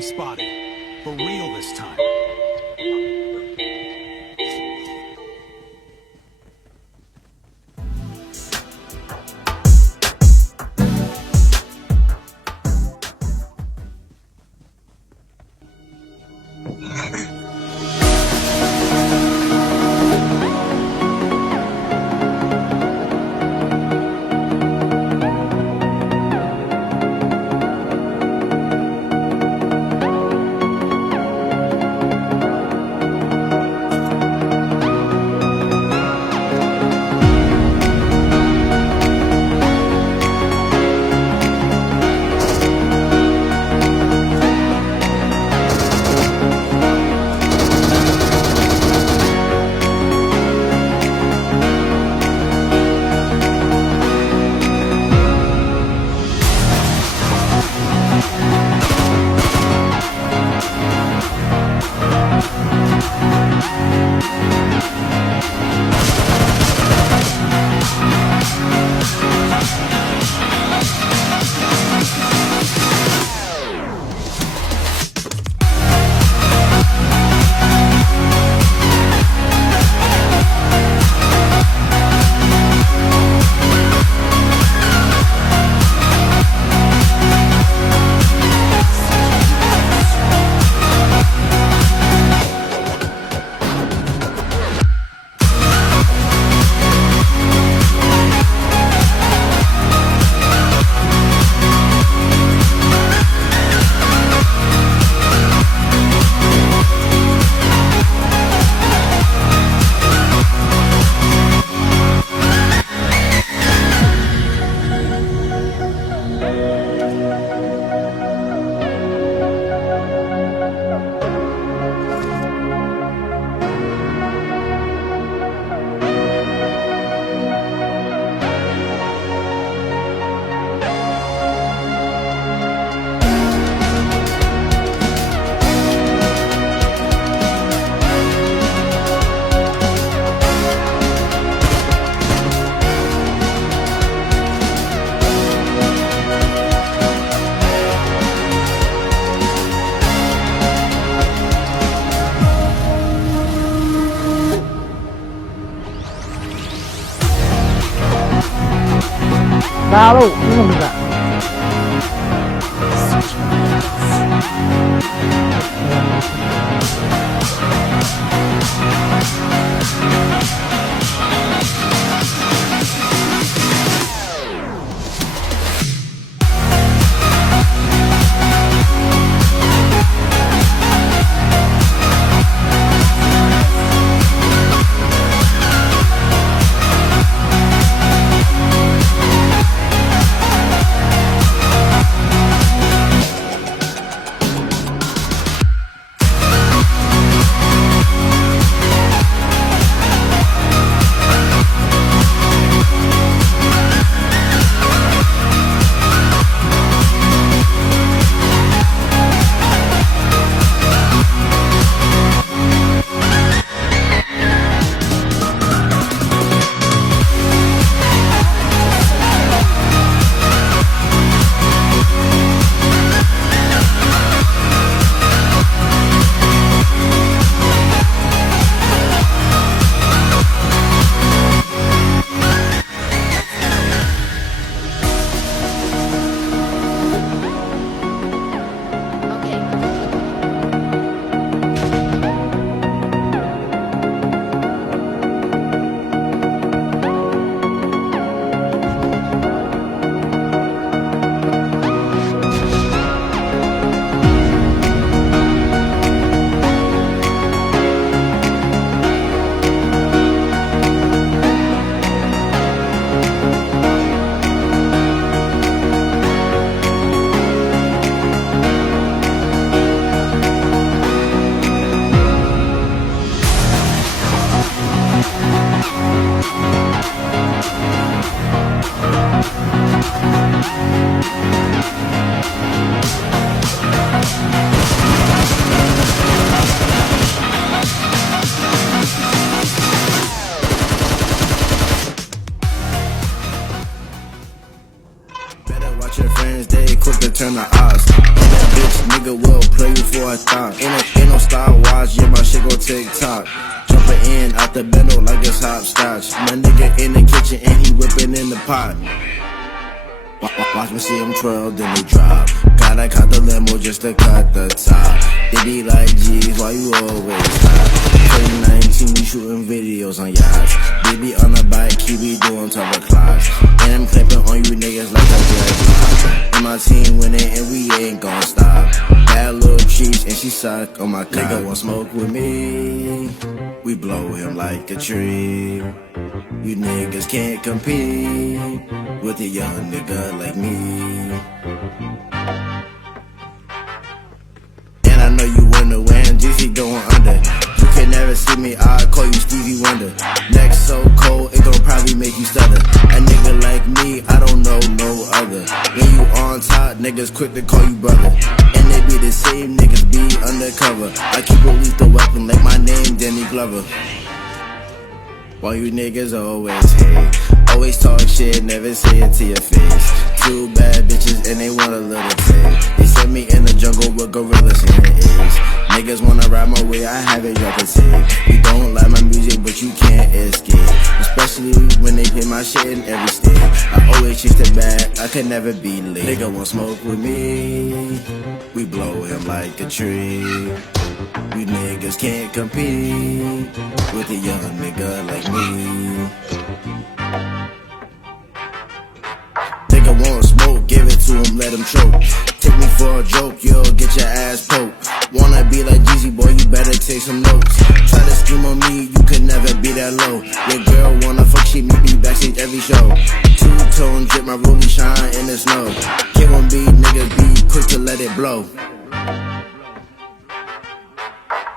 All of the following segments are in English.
Enemy spotted. For real this time. Tahu ini enggak. quick to turn the odds. And that bitch nigga will play you for a thought. Ain't no Star Wars, yeah, my shit go TikTok. Jumping in out the bendo like it's hopscotch. My nigga in the kitchen and he whipping in the pot. Watch me see him twirl, then they drop. Gotta cut the limo just to cut the top. They be like, geez, why you always hot? 2019, we shooting videos on yachts. Baby on the bike, he be doing top o'clocks. And I'm clipping on you niggas like a dreadlock. And my team winning and we ain't gon' stop. Bad little trees and she suck on my cock. Nigga want smoke with me, we blow him like a tree. You niggas can't compete with a young nigga like me. And I know you wonder when GC going under. You can never see me, I call you Stevie Wonder. Neck so cold, it gon' probably make you stutter. A nigga like me, I don't know no other. When you on top, niggas quick to call you brother. And they be the same niggas be undercover. I keep a lethal weapon like my name Danny Glover. Why you niggas always hate? Always talk shit, never say it to your face. Two bad bitches and they want a little taste. They sent me in the jungle with gorillas and apes. Niggas wanna ride my way, I have it, y'all can take. You don't like my music, but you can't escape. Especially when they play my shit in every state. I always chase the bag, I can never be late. Nigga want smoke with me, we blow him like a tree. You niggas can't compete with a young nigga like me. Nigga want smoke, give it to him, let him choke. Take me for a joke, you'll get your ass poked. Wanna be like Jeezy, boy, you better take some notes. Try to scheme on me, you could never be that low. Your girl wanna fuck, she meet me backstage every show. Two-tone drip, my rollie shine in the snow. Kid won't be, niggas be quick to let it blow.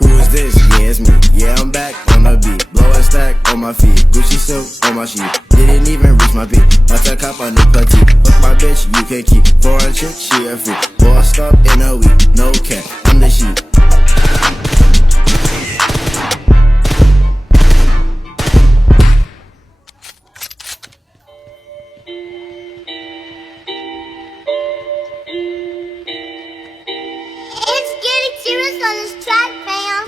Who is this? Yeah, it's me. Yeah, I'm back on the beat. Blow a stack on my feet. Gucci silk on my sheet. Didn't even reach my peak. But I cop a new petite. Fuck my bitch, you can keep. Foreign chick, she a freak. Bossed up in a week. No cap, I'm the sheep. It's getting serious on this track, fam.